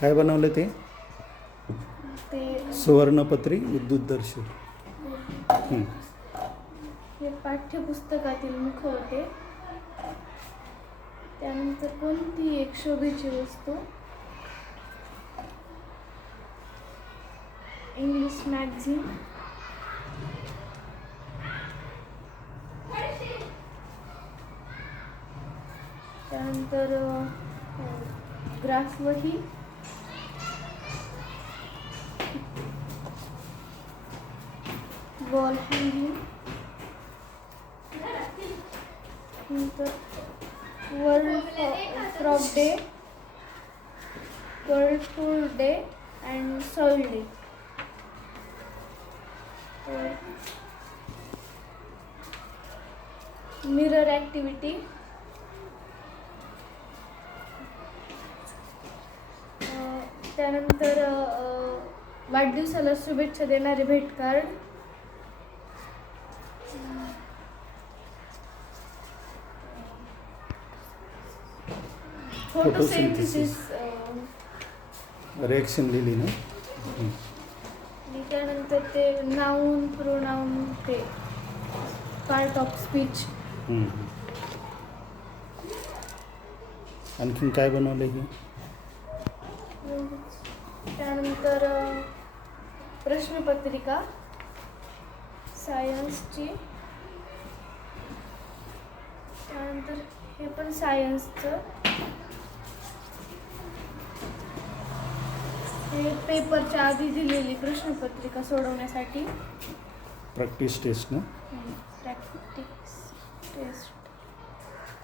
काय बनवलं ते? ते सुवर्णपत्री विद्युत दर्शन. हं. हे पाठ्यपुस्तकातील मुख होते. त्यानंतर कोणती एक शोभेची वस्तू? English magazine. त्यानंतर ग्राफ वही वॉल हँगिंग. नंतर world frock day world food day and soil day mirror activity त्यानंतर वाढदिवसाला शुभेच्छा देणारे भेट कार्ड फोटोसिंथेसिस रिॲक्शन लिहिली ना? त्यानंतर ते नाऊन प्रोनाऊन ते पार्ट ऑफ स्पीच. आणखीन काय बनवलं हे? त्यानंतर प्रश्नपत्रिका सायन्सची. त्यानंतर हे पण सायन्सचं. हे पेपरच्या आधी दिलेली प्रश्नपत्रिका सोडवण्यासाठी. प्रॅक्टिस टेस्ट ना? Practice test.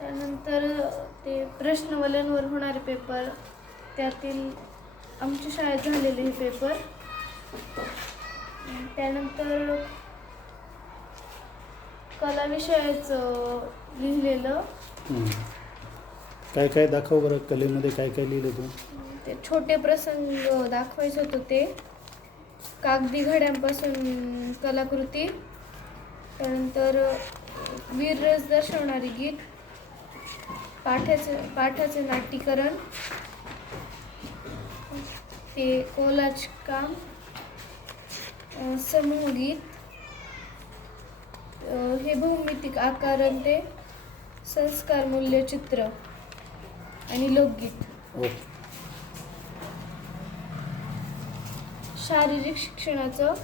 त्यानंतर ते प्रश्नवल्यांवर होणारे पेपर त्यातील आमच्या शाळेत झालेले हे पेपर त्यानंतर कला विषयाचं लिहिलेलं. काय काय दाखव बरं कलेमध्ये काय काय लिहिलं तू? ते छोटे प्रसंग दाखवायचं होतं ते. कागदी घड्यांपासून कलाकृती. त्यानंतर वीररस दर्शवणारी गीत. पाठाचं पाठाचं नाट्यकरण. ते कोलाज काम समूहगीत हे भौमितिक आकारण ते संस्कार मूल्य चित्र आणि लोकगीत. ओके शारीरिक शिक्षणाचं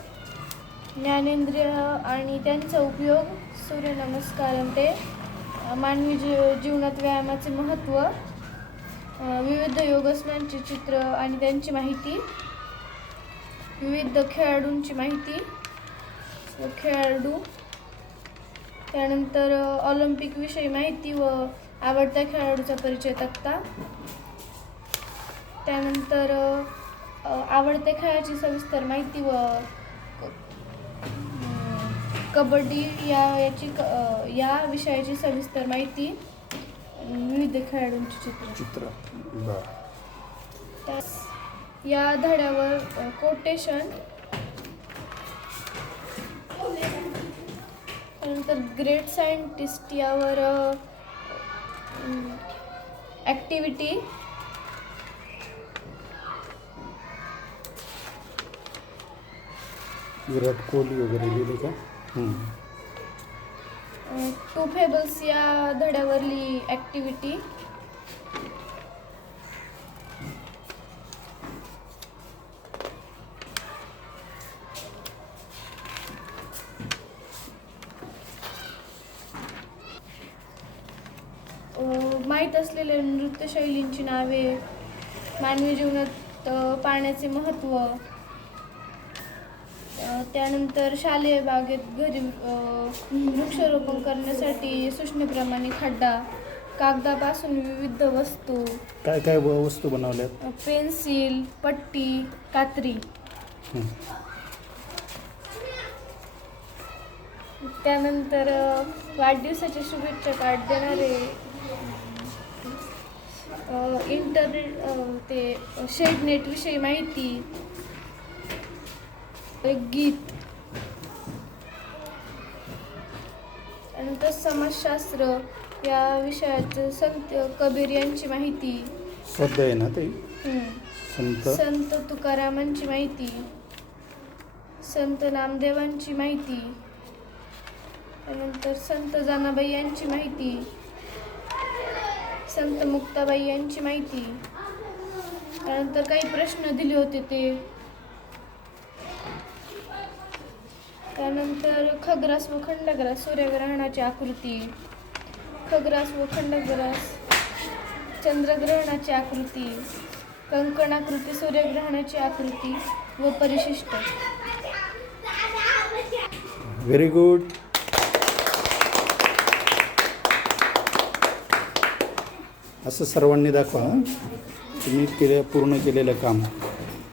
ज्ञानेंद्रिय आणि त्यांचा उपयोग सूर्यनमस्कार ते मानवी जीवनात व्यायामाचे महत्त्व विविध योगासनांचे चित्र आणि त्यांची माहिती. विविध खेळाडूंची माहिती. व खेळाडू. त्यानंतर ऑलिम्पिकविषयी माहिती व आवडत्या खेळाडूचा परिचय तक्ता. त्यानंतर आवडत्या खेळाची सविस्तर माहिती व कबड्डी या याची क- या विषयाची सविस्तर माहिती. विविध खेळाडूंची चित्र. चित्र. बरं. या धड्यावर कोटेशन त्यानंतर ग्रेट सायंटिस्ट यावर ॲक्टिव्हिटी विराट कोहली वगैरे लिहिले का. टू फेबल्स या धड्यावरली ॲक्टिव्हिटी. माहीत असलेल्या नृत्यशैलींची नावे मानवी जीवनात पाण्याचे महत्त्व त्यानंतर शालेय बागेत घरी वृक्षारोपण करण्यासाठी सूचनेप्रमाणे खड्डा कागदापासून विविध वस्तू काय काय व- वस्तू बनवल्यात अ, पेन्सिल पट्टी कात्री हं. त्यानंतर अ, वाढदिवसाची शुभेच्छा कार्ड देणारे इंटरनेट ते शेडनेटविषयी माहिती एक गीत. त्यानंतर समाजशास्त्र या विषयात संत कबीर यांची माहिती. आहे ना ते. संत? संत तुकारामांची माहिती. संत नामदेवांची माहिती. त्यानंतर संत जनाबाई यांची माहिती. संत मुक्ताबाई यांची माहिती. त्यानंतर काही प्रश्न दिले होते ते. त्यानंतर खग्रास व खंडग्रास सूर्यग्रहणाची आकृती. खग्रास व खंडग्रास चंद्रग्रहणाची आकृती. कंकणाकृती सूर्यग्रहणाची आकृती व परिशिष्ट. व्हेरी गुड असं सर्वांनी दाखवा तुम्ही केले पूर्ण केलेलं काम.